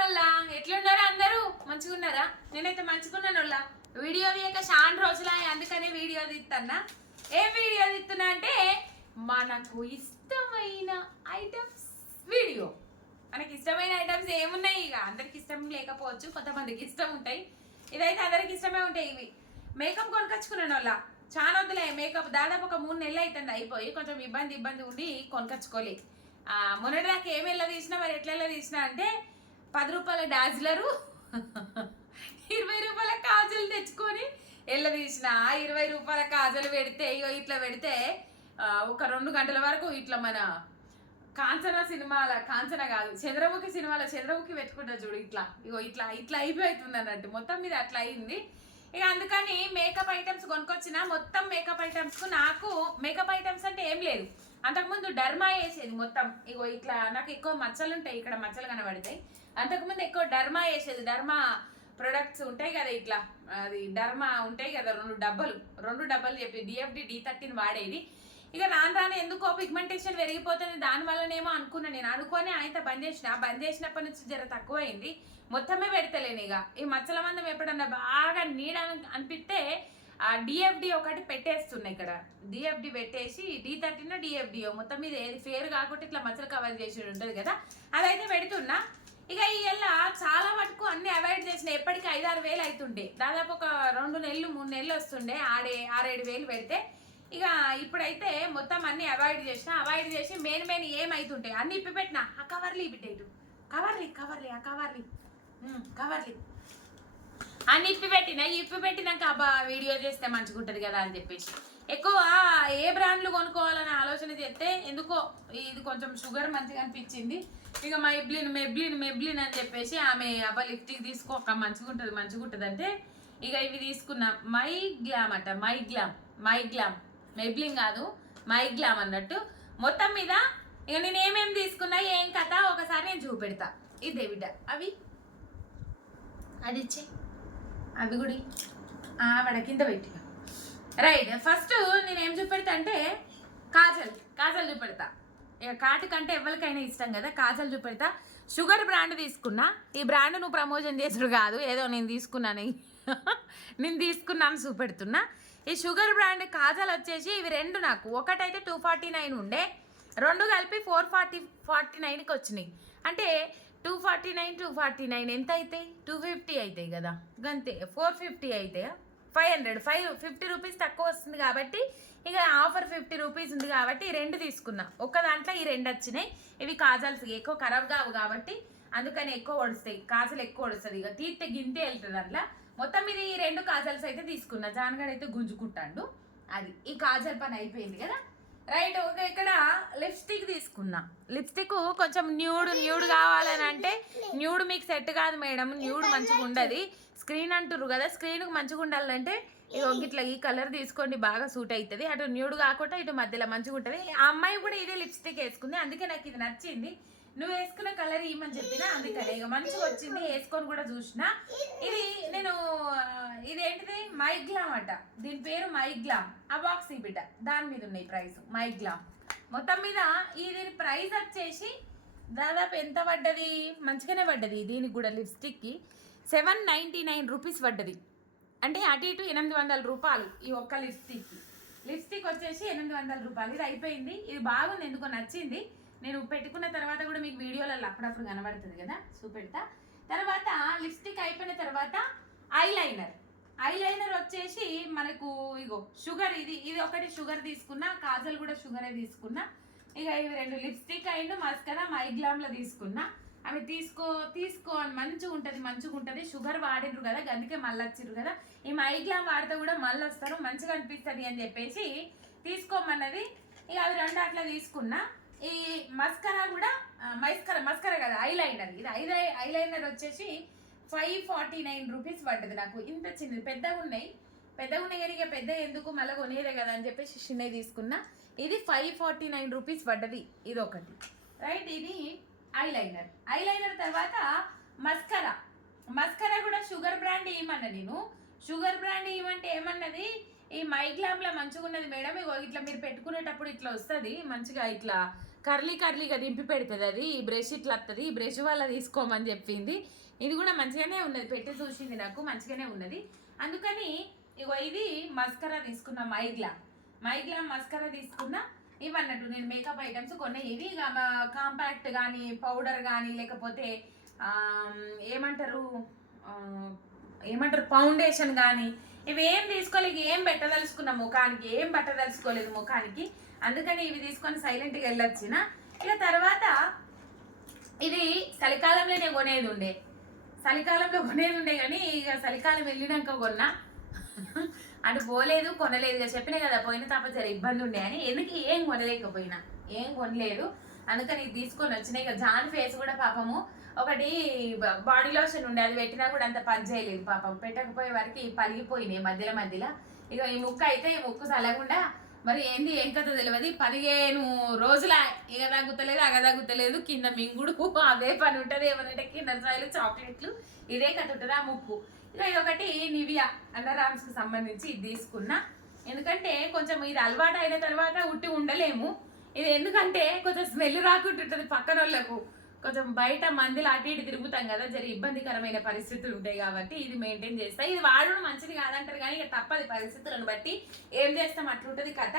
వాళ్ళ ఎట్లున్నారా అందరూ? మంచిగా ఉన్నారా నేనైతే మంచిగున్నాను వాళ్ళ వీడియో తీయక చాలా రోజులా అందుకనే వీడియో తీస్తున్నా ఏం వీడియో తీస్తున్నా అంటే మనకు ఇష్టమైన ఐటమ్స్ వీడియో. మనకి ఇష్టమైన ఐటమ్స్ ఏమున్నాయి ఇక? అందరికి ఇష్టం లేకపోవచ్చు కొంతమందికి ఇష్టం ఉంటాయి. ఇదైతే అందరికి ఇష్టమే ఉంటాయి ఇవి. మేకప్ కొనుకొచ్చుకున్నాను వాళ్ళ చాలా వద్దులే మేకప్ దాదాపు ఒక మూడు నెలలు అవుతుంది అయిపోయి కొంచెం ఇబ్బంది ఇబ్బంది ఉండి కొనుకొచ్చుకోలే. మొన్నటిదాకా ఏమి ఎలా తీసినా మరి ఎట్లా తీసినా అంటే పది రూపాయల డాజ్లరు ఇరవై రూపాయల కాజలు తెచ్చుకొని వెళ్ళ తీసిన. ఇరవై రూపాయల కాజలు పెడితే ఇగో ఇట్లా పెడితే ఒక రెండు గంటల వరకు ఇట్లా మన కాంచన సినిమాల కాంచన కాదు చంద్రముఖి సినిమాలో చంద్రముఖి పెట్టుకుంటా చూడు ఇట్లా. ఇగో ఇట్లా ఇట్లా అయిపోతుంది అన్నట్టు. మొత్తం మీద అట్లా అయింది. ఇక అందుకని మేకప్ ఐటమ్స్ కొనుక్కొచ్చిన. మొత్తం మేకప్ ఐటమ్స్కు నాకు మేకప్ ఐటమ్స్ అంటే ఏం లేదు. అంతకుముందు డర్మా వేసేది మొత్తం. ఇగో ఇట్లా నాకు ఎక్కువ మచ్చలు ఉంటాయి ఇక్కడ మచ్చలు కనబడతాయి. అంతకుముందు ఎక్కువ డర్మా వేసేది డర్మా ప్రొడక్ట్స్ ఉంటాయి కదా ఇట్లా అది డర్మా ఉంటాయి కదా రెండు డబ్బలు రెండు డబ్బలు చెప్పి డిఎఫ్డి డి థర్టీన్ వాడేది. ఇక రాను రాను ఎందుకో పిగ్మెంటేషన్ పెరిగిపోతుంది దానివల్లనేమో అనుకున్నాను అనుకున్నా నేను. అనుకోని అయితే బంద్ చేసిన బంద్ చేసినప్పటి నుంచి జర తక్కువైంది. మొత్తమే పెడతలేను ఇక. ఈ మచ్చల మందం ఎప్పుడన్నా బాగా నీడ అని- అనిపిస్తే ఆ డిఎఫ్డి ఒకటి పెట్టేస్తున్నాయి ఇక్కడ. డిఎఫ్డి పెట్టేసి డి థర్టీన్ డిఎఫ్డిఓ మొత్తం మీద ఏది ఫేర్ కాకుండా ఇట్లా మచ్చలు కవర్ చేసి ఉంటుంది కదా అదైతే పెడుతున్నా. ఇక ఈ ఎల్ల చాలా మటుకు అన్ని అవాయిడ్ చేసిన ఎప్పటికీ ఐదారు వేలు అవుతుండే దాదాపు ఒక రెండు నెలలు మూడు నెలలు వస్తుండే ఆడే ఆరేడు వేలు పెడితే. ఇక ఇప్పుడైతే మొత్తం అన్ని అవాయిడ్ చేసిన అవాయిడ్ చేసి మెయిన్ మెయిన్ ఏమైతుంటాయి? అన్ని ఇప్పి పెట్టిన. ఆ కవర్లు ఇప్పి కవర్లీ కవర్లీ ఆ కవర్లీ కవర్లీ అన్ని ఇప్పి పెట్టిన. ఇప్పి పెట్టినాక అబ్బా వీడియో చేస్తే మంచిగా ఉంటుంది కదా అని చెప్పేసి. ఎక్కువ ఏ బ్రాండ్లు కొనుక్కోవాలని చేస్తే ఎందుకో ఇది కొంచెం షుగర్ మంచిగా అనిపించింది. ఇక మైబ్లిన్ మెబ్లిన్ మెబ్లిన్ అని చెప్పేసి ఆమె అబ్బా లిప్టిక్ తీసుకో అక్క మంచిగా ఉంటుంది మంచిగా ఉంటుంది అంటే ఇక ఇవి తీసుకున్నా మై గ్లామ్ అట My Glam My Glam Maybelline కాదు మై గ్లామ్ అన్నట్టు. మొత్తం మీద ఇక నేను ఏమేమి తీసుకున్నా ఏం కథ ఒకసారి నేను చూపెడతా. ఇదే బిడ్డ అవి? అది ఇచ్చే అవి కూడా ఇయ్యి. ఆ, వాడ కింద పెట్టి రైట్ ఫస్ట్ నేను చూపెడతా అంటే కాజల్ కాజల్ చూపెడతా. ఇక కాటి కంటే ఎవరికైనా ఇష్టం కదా కాజల్ చూపెడతా. షుగర్ బ్రాండ్ తీసుకున్నా ఈ బ్రాండ్ నువ్వు ప్రమోషన్ చేసుడు కాదు ఏదో నేను తీసుకున్నాను నేను తీసుకున్నాను చూపెడుతున్నా. ఈ షుగర్ బ్రాండ్ కాజల్ వచ్చేసి ఇవి రెండు నాకు. ఒకటైతే టూ ఫార్టీ నైన్ ఉండే రెండు కలిపి ఫోర్ ఫార్టీ ఫార్టీ నైన్కి వచ్చినాయి. అంటే two forty nine two forty nine ఎంత అవుతాయి టూ ఫిఫ్టీ అవుతాయి కదా అంతే ఫోర్ ఫిఫ్టీ అవుతాయా five hundred five fifty rupees తక్కువ వస్తుంది కాబట్టి ఇక ఆఫర్ ఫిఫ్టీ రూపీస్ ఉంది కాబట్టి ఈ రెండు తీసుకున్నా. ఒక్క దాంట్లో ఈ రెండు వచ్చినాయి. ఇవి కాజల్స్ ఎక్కువ ఖరాబ్ కావు కాబట్టి అందుకని ఎక్కువ ఒడుస్తాయి కాజలు ఎక్కువ ఒడుస్తుంది ఇక తీస్తే గింతే వెళ్తుంది అట్లా మొత్తం ఇది ఈ రెండు కాజల్స్ అయితే తీసుకున్నా. జానగాడు అయితే గుంజుకుంటాడు. అది ఈ కాజల్ పని అయిపోయింది కదా. రైట్ ఒక ఇక్కడ లిప్స్టిక్ తీసుకున్నా. లిప్స్టిక్ కొంచెం న్యూడ్ న్యూడ్ కావాలని అంటే న్యూడ్ మీకు సెట్ కాదు మేడం న్యూడ్ మంచిగా ఉండదు. స్క్రీన్ అంటుర్రు కదా స్క్రీన్ మంచిగా ఉండాలంటే ఇగో ఇట్లా ఈ కలర్ తీసుకోండి బాగా సూట్ అవుతుంది అటు న్యూడ్ కాకుండా ఇటు మధ్యలో మంచిగా ఉంటుంది. ఆ అమ్మాయి కూడా ఇదే లిప్స్టిక్ వేసుకుంది. అందుకే నాకు ఇది నచ్చింది. నువ్వు వేసుకున్న కలర్ ఇమ్మని చెప్పిన అందుకనే. ఇక మంచిగా వచ్చింది వేసుకొని కూడా చూసిన. ఇది నేను ఇది మైగ్లామ్ అట. దీని పేరు మైగ్లామ్. ఆ బాక్స్ బిడ్డ. దాని మీద ఉన్నాయి ప్రైస్ మైగ్లామ్. మొత్తం మీద ఈ దీని ప్రైస్ వచ్చేసి దాదాపు ఎంత పడ్డది? మంచిగానే పడ్డది. దీనికి కూడా లిప్స్టిక్కి సెవెన్ నైంటీ నైన్ రూపీస్ పడ్డది. అంటే అటు ఇటు ఎనిమిది వందల రూపాయలు ఈ ఒక్క లిప్స్టిక్కి లిప్స్టిక్ వచ్చేసి ఎనిమిది వందల రూపాయలు. ఇది అయిపోయింది. ఇది బాగుంది. ఎందుకో నచ్చింది. నేను పెట్టుకున్న తర్వాత కూడా మీకు వీడియోలలో అప్పుడప్పుడు కనబడుతుంది కదా. చూపెడతా. తర్వాత లిప్స్టిక్ అయిపోయిన తర్వాత ఐలైనర్ ఐలైనర్ వచ్చేసి మనకు ఇగో షుగర్ ఇది ఇది ఒకటి షుగర్ తీసుకున్నా కాజల్ కూడా షుగరే తీసుకున్నా ఇక ఇవి రెండు లిప్స్టిక్ అయిన మస్కరా మైగ్లామ్లో తీసుకున్నా. అవి తీసుకో తీసుకో అని మంచిగా ఉంటుంది మంచిగా ఉంటుంది. షుగర్ వాడినరు కదా అందుకే మళ్ళీ వచ్చిర్రు కదా. ఈ మైగ్లామ్ వాడితే కూడా మళ్ళీ వస్తారు మంచిగా అనిపిస్తుంది అని చెప్పేసి తీసుకోమన్నది. ఇక అవి రెండు అట్లా తీసుకున్నా. ఈ మస్కరా కూడా ఆ, మస్కరా మస్కరా కదా ఐలైనర్ ఇది. ఐ ఐలైనర్ వచ్చేసి ఫైవ్ ఫార్టీ నైన్ రూపీస్ పడ్డది నాకు. ఇంత చిన్నది పెద్దగా ఉన్నాయి. పెద్దగా ఉన్నాయి కానీ ఇక పెద్ద ఎందుకు? మళ్ళీ కొనేరే కదా అని చెప్పేసి చిన్నవి తీసుకున్నా. ఇది ఫైవ్ ఫార్టీ నైన్ రూపీస్ పడ్డది. ఇది ఒకటి రైట్ ఇది ఐలైనర్. ఐలైనర్ తర్వాత మస్కరా. మస్కరా కూడా షుగర్ బ్రాండ్ ఏమన్నా నేను? షుగర్ బ్రాండ్ ఏమంటే ఏమన్నది? ఈ మైగ్లామ్లా మంచిగా ఉన్నది మేడం. ఇగో ఇట్లా మీరు పెట్టుకునేటప్పుడు ఇట్లా వస్తుంది. మంచిగా ఇట్లా కర్లీ కర్లీగా దింపి పెడుతుంది అది. ఈ బ్రష్ ఇట్లా వస్తుంది ఈ బ్రష్ వల్ల తీసుకోమని చెప్పింది. ఇది కూడా మంచిగానే ఉన్నది. పెట్టి చూసింది నాకు మంచిగానే ఉన్నది. అందుకని ఇగో ఇది మస్కరా తీసుకున్న మైగ్లా. మైగ్లా మస్కరా తీసుకున్నా ఇవన్నట్టు నేను మేకప్ ఐటమ్స్ కొన్ని. ఇవి కాంపాక్ట్ కానీ పౌడర్ కానీ లేకపోతే ఏమంటారు ఏమంటారు ఫౌండేషన్ కానీ ఇవి ఏం తీసుకోలేదు ఏం పెట్టదలుచుకున్న ముఖానికి ఏం పెట్టదలుచుకోలేదు ముఖానికి. అందుకని ఇవి తీసుకొని సైలెంట్గా వెళ్ళొచ్చిన. ఇక తర్వాత ఇది చలికాలంలో నేను కొనేది ఉండే. చలికాలంలో కొనేది ఉండే కానీ ఇక చలికాలం వెళ్ళినాక కొన్నా. అటు పోలేదు కొనలేదు. ఇక చెప్పినా కదా పోయిన తప్ప జర ఇబ్బంది ఉండే అని. ఎందుకు ఏం కొనలేకపోయినా? ఏం కొనలేదు. అందుకని ఇది తీసుకొని వచ్చినాయి ఇక జాన్ ఫేస్ కూడా పాపము ఒకటి బాడీ లోషన్ ఉండే. అది పెట్టినా కూడా అంత పని చేయలేదు పాపం. పెట్టకపోయే వరకు పలిగిపోయినాయి మధ్యలో మధ్యలో. ఇక ఈ ముక్క అయితే ఈ ముక్కు చల్లకుండా మరి ఏంది ఏం కథ తెలియదు పదిహేను రోజుల ఇక తగ్గుతలేదు అగ తగ్గుతలేదు కింద మింగుడు. అవే పని ఉంటుంది ఏమనంటే కింద సాయిలు చాక్లెట్లు. ఇదే కథ ఉంటుంది ఆ ముక్కు ఇక ఇదొకటి ఒకటి నివియా అండర్ సంబంధించి ఇది తీసుకున్నా. ఎందుకంటే కొంచెం ఇది అలవాటు అయిన తర్వాత ఉట్టి ఉండలేము. ఇది ఎందుకంటే కొంచెం స్మెల్ రాకుంటుంటుంది పక్కన వాళ్ళకు కొంచెం బయట మందిలో అటు ఇటు తిరుగుతాం కదా జర ఇబ్బందికరమైన పరిస్థితులు ఉంటాయి కాబట్టి ఇది మెయింటైన్ చేస్తా. ఇది వాడడం మంచిది కాదంటారు కానీ ఇక తప్పది పరిస్థితులను బట్టి. ఏం చేస్తాం? అట్లుంటది కథ.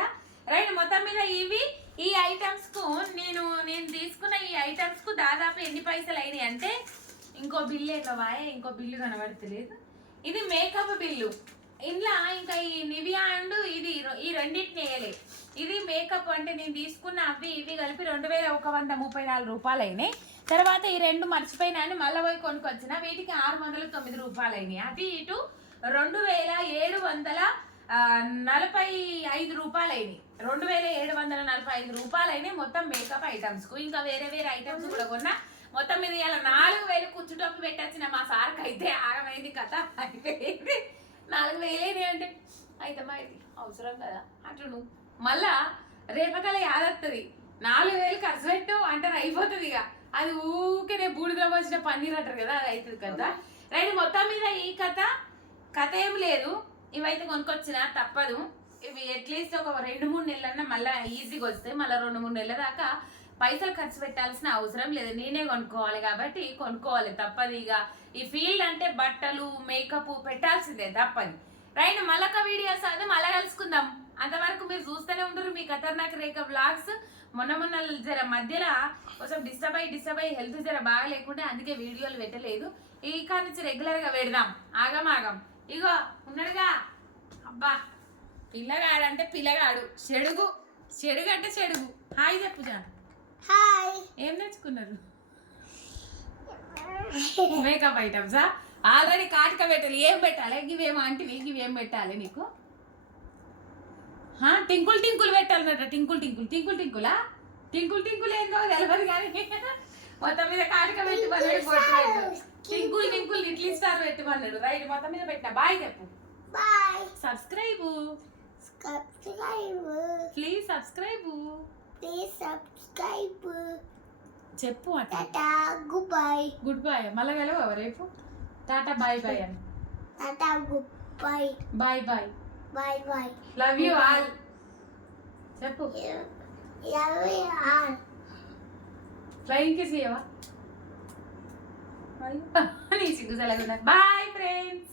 రైట్ మొత్తం మీద ఇవి ఈ ఐటమ్స్కు నేను నేను తీసుకున్న ఈ ఐటమ్స్కు దాదాపు ఎన్ని పైసలు అయినాయి అంటే ఇంకో బిల్లు ఎక్కవాయే ఇంకో బిల్లు కనబడతలేదు. ఇది మేకప్ బిల్లు. ఇంట్లో ఇంకా ఈ నివియా అండ్ ఇది ఈ రెండింటిని వేయలే. ఇది మేకప్ అంటే నేను తీసుకున్న అవి ఇవి కలిపి రెండు వేల ఒక వంద ముప్పై నాలుగు రూపాయలు అయినాయి. తర్వాత ఈ రెండు మర్చిపోయినా అని మళ్ళీ పోయి కొనుక్కొచ్చిన. వీటికి ఆరు వందల తొమ్మిది రూపాయలు అయినాయి అటు ఇటు రెండు వేల ఏడు వందల నలభై ఐదు రూపాయలు అయినాయి రెండు వేల ఏడు వందల నలభై ఐదు రూపాయలు అయినాయి మొత్తం మేకప్ ఐటమ్స్కు ఇంకా వేరే వేరే ఐటమ్స్ కూడా కొన్నా. మొత్తం మీద ఇలా నాలుగు వేలు కుచ్చుటోపు పెట్టొచ్చిన మా సార్కి అయితే ఆగమైంది కథ అయిపోయింది. నాలుగు వేలేనే అంటే అయితే మా ఇది అవసరం కదా అటు నువ్వు. మళ్ళా రేపకల యాదత్తది. నాలుగు వేలు ఖర్చు పెట్టు అంటారు అయిపోతుంది ఇక అది ఊకనే బూడిద వచ్చిన పన్నీర్ అంటారు కదా అది అవుతుంది కదా. రైట్ మొత్తం మీద ఈ కథ కథ ఏం లేదు. ఇవైతే కొనుక్కొచ్చిన తప్పదు. ఇవి అట్లీస్ట్ ఒక రెండు మూడు నెలలన్నా మళ్ళీ ఈజీగా వస్తాయి. మళ్ళీ రెండు మూడు నెలల దాకా పైసలు ఖర్చు పెట్టాల్సిన అవసరం లేదు. నేనే కొనుక్కోవాలి కాబట్టి కొనుక్కోవాలి. తప్పదు ఇక. ఈ ఫీల్డ్ అంటే బట్టలు మేకప్ పెట్టాల్సిందే తప్పది. రైట్ మళ్ళొక వీడియోస్ అది మళ్ళీ కలుసుకుందాం. అంతవరకు మీరు చూస్తూనే ఉంటారు మీ ఖతర్నాక్ రేఖ బ్లాగ్స్ మొన్న మొన్న జర మధ్యలో కొంచెం డిస్టర్బ్ అయ్యి డిస్టర్బ్ అయ్యి హెల్త్ జర బాగా లేకుంటే అందుకే వీడియోలు పెట్టలేదు. ఈ కాడ నుంచి రెగ్యులర్గా పెడదాం. ఆగం ఆగం. ఇగో ఉన్నాడుగా? అబ్బా పిల్లగాడు అంటే పిల్లగాడు. చెడుగు. చెడుగు అంటే చెడుగు. హాయ్ చెప్పు జాన్. హాయ్. ఏం నేర్చుకున్నారు? మేకప్ ఐటమ్సా? ఆల్రెడీ కాటిక పెట్టాలి. ఏం పెట్టాలి? ఇవేం ఆంటివి ఇవేం పెట్టాలి నీకు? టింకుల్ టింకుల్ పెట్టాలన్నట టింకుల్ టింకుల్ టింకుల్ టింకులా? టింకుల్ టింకుల్ ఏందో తెలియదు కానీ మొత్తం మీద కాటిక పెట్టమన్నాడు బొట్టు పెట్టు. టింకుల్ టింకుల్ లిటిల్ స్టార్ పెట్టమన్నాడు రైట్ మొత్తం మీద పెట్టిన. బాయ్ చెప్పు. Bye. Subscribe. Subscribe. Please subscribe. Please subscribe. చెప్పు tata good bye good boy. మళ్ళీ కలవా రేపు? టాటా బాయ్ బాయ్ అని. Tata good bye bye bye. Bye bye love you all చెప్పు. యాభై ఆరు ఫ్లయింగ్ కిస్ చేయవా? నీ సిగ్గు సెలవున్నా బాయ్ ఫ్రెండ్స్